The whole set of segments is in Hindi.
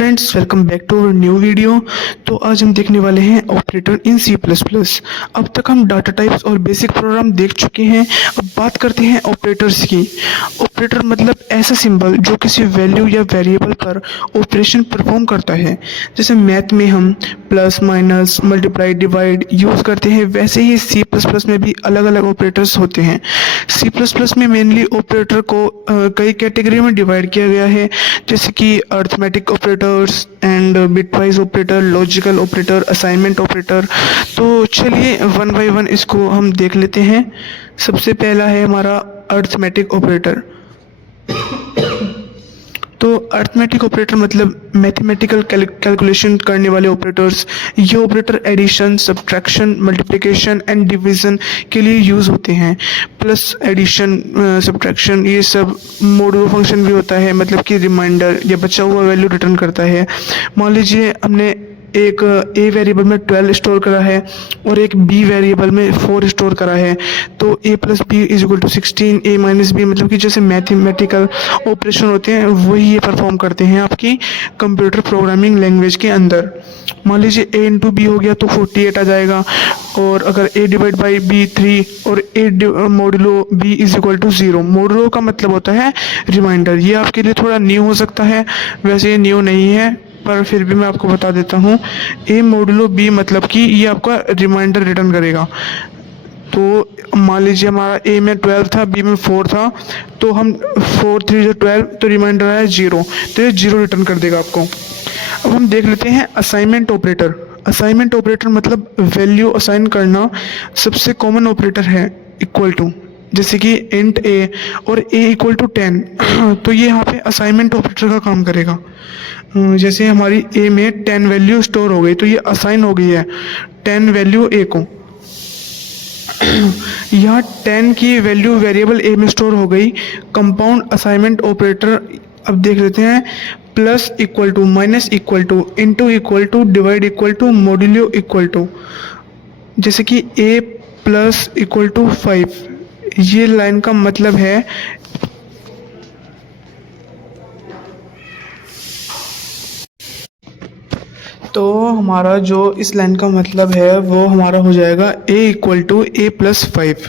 Friends, welcome back to our new video. तो आज हम देखने वाले हैं operator in C plus plus. अब तक हम डाटा टाइप्स और बेसिक प्रोग्राम देख चुके हैं। अब बात करते हैं ऑपरेटर्स की। ऑपरेटर मतलब ऐसा सिंबल जो किसी वैल्यू या वेरिएबल पर ऑपरेशन परफॉर्म करता है। जैसे मैथ में हम plus, minus, multiply, divide use करते हैं, वैसे ही सी प्लस प्लस में भी अलग अलग ऑपरेटर्स होते हैं। सी प्लस प्लस में मेनली ऑपरेटर को कई कैटेगरी में डिवाइड किया गया है, जैसे कि arithmetic operators and bitwise operator, logical operator, assignment operator. तो चलिए वन बाय वन इसको हम देख लेते हैं। सबसे पहला है हमारा अर्थमेटिक ऑपरेटर। तो अर्थमेटिक ऑपरेटर मतलब मैथमेटिकल कैलकुलेशन करने वाले ऑपरेटर्स। ये operator addition, subtraction, multiplication and division के लिए यूज़ होते हैं। प्लस, एडिशन, सब्ट्रैक्शन, ये सब मॉड्यूलो फंक्शन भी होता है, मतलब कि रिमाइंडर या बचा हुआ वैल्यू रिटर्न करता है। मान लीजिए हमने एक ए वेरिएबल में 12 स्टोर करा है और एक बी वेरिएबल में 4 स्टोर करा है, तो A plus B is equal to 16, A minus B, मतलब कि जैसे मैथमेटिकल ऑपरेशन होते हैं वही ये परफॉर्म करते हैं आपकी कंप्यूटर प्रोग्रामिंग लैंग्वेज के अंदर। मान लीजिए ए इंटू बी हो गया तो 48 आ जाएगा, और अगर ए डिवाइड बाई बी 3 और A modulo B is equal to 0। Modulo का मतलब होता है रिमाइंडर। ये आपके लिए थोड़ा न्यू हो सकता है, वैसे ये न्यू नहीं है पर फिर भी मैं आपको बता देता हूँ। ए मॉडुलो बी मतलब कि ये आपका रिमाइंडर रिटर्न करेगा। तो मान लीजिए हमारा ए में 12 था, बी में 4 था, तो हम 4 3 जो 12, तो रिमाइंडर आया 0, तो ये 0 रिटर्न कर देगा आपको। अब हम देख लेते हैं असाइनमेंट ऑपरेटर। असाइनमेंट ऑपरेटर मतलब वैल्यू असाइन करना। सबसे कॉमन ऑपरेटर है इक्वल टू, जैसे कि इंट ए और ए इक्वल टू 10। तो ये यहाँ पे असाइनमेंट ऑपरेटर का काम करेगा। जैसे हमारी ए में 10 वैल्यू स्टोर हो गई, तो ये असाइन हो गई है 10 वैल्यू ए को। यहाँ 10 की वैल्यू वेरिएबल ए में स्टोर हो गई। कंपाउंड असाइनमेंट ऑपरेटर अब देख लेते हैं। Plus equal to, minus equal to, into equal to, divide equal to, modulo equal to. जैसे कि ए प्लस इक्वल टू 5, ये लाइन का मतलब है तो हमारा जो इस लाइन का मतलब है वो हमारा हो जाएगा a equal to A plus 5।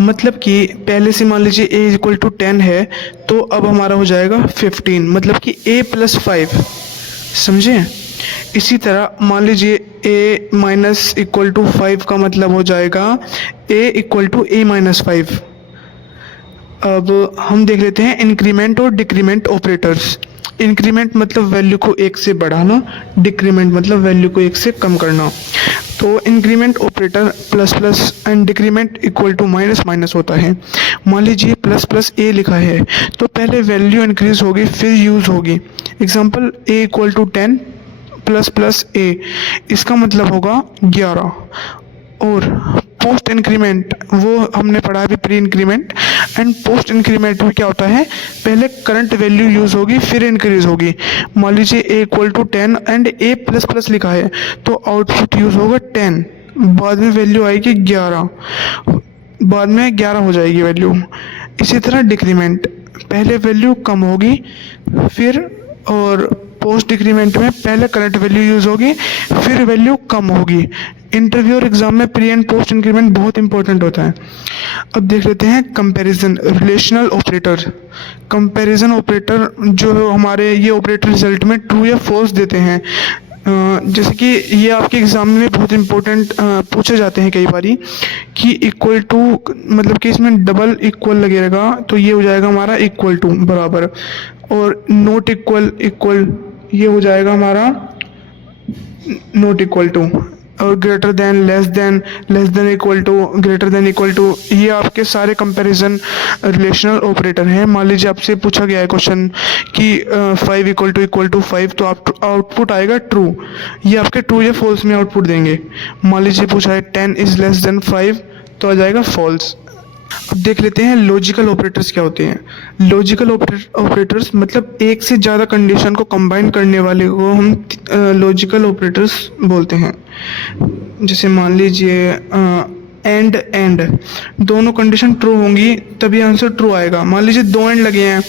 मतलब कि पहले से मान लीजिए a इक्वल टू 10 है, तो अब हमारा हो जाएगा 15, मतलब कि a प्लस 5। समझे? इसी तरह मान लीजिए a माइनस इक्वल टू 5 का मतलब हो जाएगा a equal to a minus 5। अब हम देख लेते हैं इंक्रीमेंट और डिक्रीमेंट ऑपरेटर्स। इंक्रीमेंट मतलब वैल्यू को 1 से बढ़ाना, डिक्रीमेंट मतलब वैल्यू को 1 से कम करना। तो increment operator plus plus and decrement equal to minus minus होता है। मान लीजिए प्लस प्लस ए लिखा है, तो पहले वैल्यू इंक्रीज होगी फिर यूज़ होगी। Example A equal to 10 plus plus A, इसका मतलब होगा 11। और पोस्ट इंक्रीमेंट वो हमने पढ़ा है pre increment and post increment में क्या होता है, पहले करंट वैल्यू यूज़ होगी फिर इंक्रीज होगी। मान लीजिए A equal to 10 and A plus plus लिखा है, तो आउटपुट यूज़ होगा 10, बाद में वैल्यू आएगी 11, बाद में 11 हो जाएगी वैल्यू। इसी तरह डिक्रीमेंट, पहले वैल्यू कम होगी फिर, और पोस्ट डिक्रीमेंट में पहले करंट वैल्यू यूज़ होगी फिर वैल्यू कम होगी। इंटरव्यू और एग्जाम में प्री एंड पोस्ट इंक्रीमेंट बहुत इंपॉर्टेंट होता है। अब देख लेते हैं comparison, relational operator. Comparison operator जो हमारे ये ऑपरेटर रिजल्ट में ट्रू या फॉल्स देते हैं। जैसे कि ये आपके एग्जाम में बहुत इंपॉर्टेंट पूछे जाते हैं कई बारी कि इक्वल टू, मतलब कि इसमें डबल इक्वल लगेगा, तो ये हो जाएगा हमारा इक्वल टू बराबर, और नॉट इक्वल इक्वल ये हो जाएगा हमारा नॉट इक्वल टू, और greater than, less than equal to, greater than equal to. ये आपके सारे कंपैरिजन रिलेशनल ऑपरेटर हैं। मान लीजिए आपसे पूछा गया है क्वेश्चन कि 5 इक्वल टू 5, तो आप आउटपुट आएगा ट्रू। ये आपके ट्रू या फॉल्स में आउटपुट देंगे। मान लीजिए पूछा है 10 इज लेस देन 5, तो आ जाएगा फॉल्स। अब देख लेते हैं लॉजिकल ऑपरेटर्स क्या होते हैं। लॉजिकल ऑपरेटर्स मतलब एक से ज़्यादा कंडीशन को कंबाइन करने वाले को हम लॉजिकल ऑपरेटर्स बोलते हैं। जैसे मान लीजिए एंड दोनों कंडीशन ट्रू होंगी तभी आंसर ट्रू आएगा। मान लीजिए दो एंड लगे हैं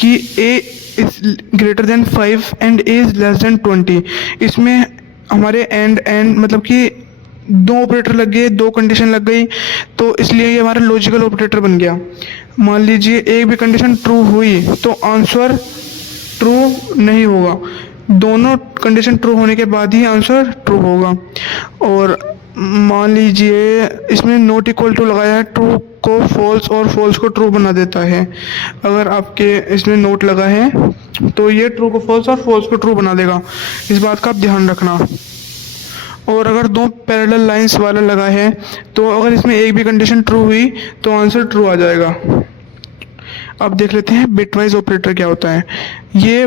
कि A is greater than 5 and A is less than 20। इसमें हमारे एंड मतलब कि दो ऑपरेटर लग गए, दो कंडीशन लग गई, तो इसलिए ये हमारा लॉजिकल ऑपरेटर बन गया। मान लीजिए एक भी कंडीशन ट्रू हुई तो आंसर ट्रू नहीं होगा, दोनों कंडीशन ट्रू होने के बाद ही आंसर ट्रू होगा। और मान लीजिए इसमें नॉट इक्वल टू लगाया है, ट्रू को फॉल्स और फॉल्स को ट्रू बना देता है। अगर आपके इसमें नोट लगा है तो ये ट्रू को फॉल्स और फॉल्स को ट्रू बना देगा, इस बात का आप ध्यान रखना। और अगर दो पैरेलल लाइंस वाला लगा है तो अगर इसमें एक भी कंडीशन ट्रू हुई तो आंसर ट्रू आ जाएगा। अब देख लेते हैं बिटवाइज ऑपरेटर क्या होता है। ये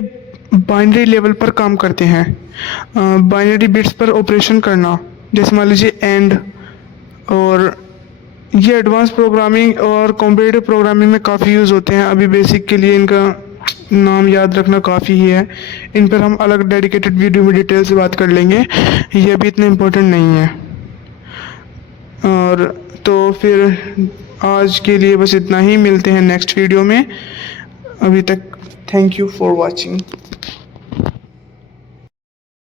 बाइनरी लेवल पर काम करते हैं, बाइनरी बिट्स पर ऑपरेशन करना, जैसे मान लीजिए एंड। और ये एडवांस प्रोग्रामिंग और कॉम्पिटिटिव प्रोग्रामिंग में काफ़ी यूज़ होते हैं। अभी बेसिक के लिए इनका नाम याद रखना काफ़ी ही है, इन पर हम अलग डेडिकेटेड वीडियो में डिटेल से बात कर लेंगे, ये भी इतने इम्पोर्टेंट नहीं है। और तो फिर आज के लिए बस इतना ही, मिलते हैं नेक्स्ट वीडियो में। अभी तक थैंक यू फॉर वॉचिंग।